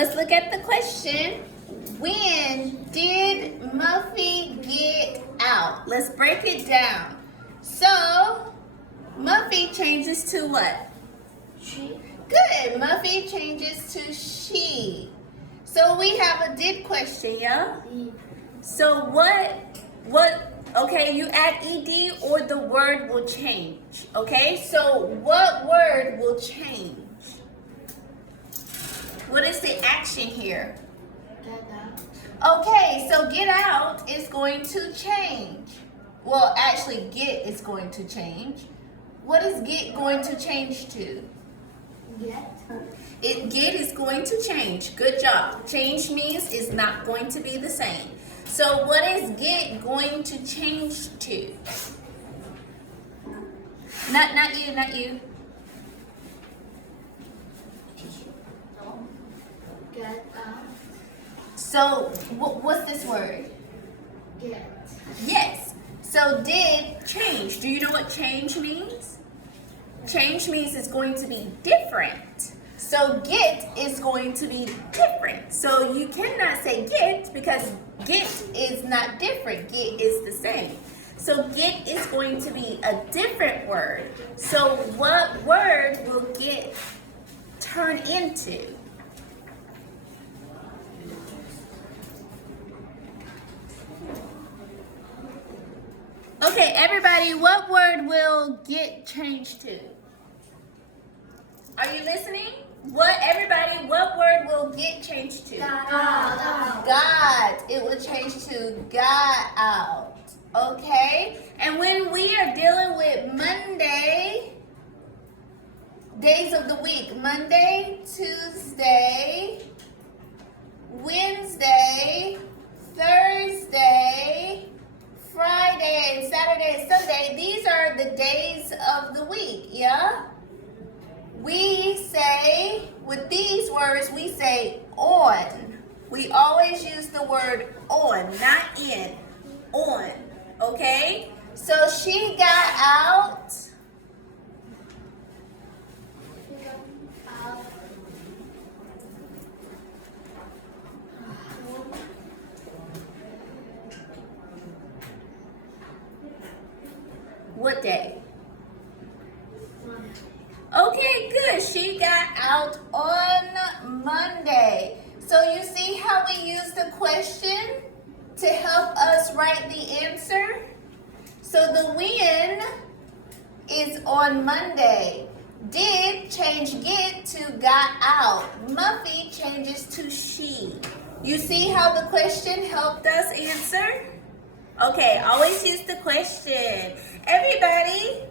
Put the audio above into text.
Let's look at the question. When did Muffy get out? Let's break it down. So, Muffy changes to what? She. Good. Muffy changes to she. So we have a did question, yeah? So okay, you add ed or the word will change. Okay, so what word will change? What is the action here? Get out. Okay, so get out is going to change. Well, actually, get is going to change. What is get going to change to? Get. Get is going to change. Good job. Change means it's not going to be the same. So what is get going to change to? Not you. Get out. So what's this word? Get. Yes. So did change. Do you know what change means? Change means it's going to be different. So get is going to be different. So you cannot say get because get is not different. Get is the same. So get is going to be a different word. So what word will get turn into? Okay, everybody, what word will get changed to? Are you listening? What word will get changed to? God. It will change to got out. Okay? And when we are dealing with Monday, days of the week, Monday, Tuesday, Wednesday, Thursday, Friday, and Saturday and Sunday, these are the days of the week, yeah? We say, with these words, we say on. We always use the word on, not in. On, okay? So she got out. What day? Okay, good. She got out on Monday. So you see how we use the question to help us write the answer? So the when is on Monday. Did change get to got out. Muffy changes to she. You see how the question helped us answer? Okay, always use the question. Everybody,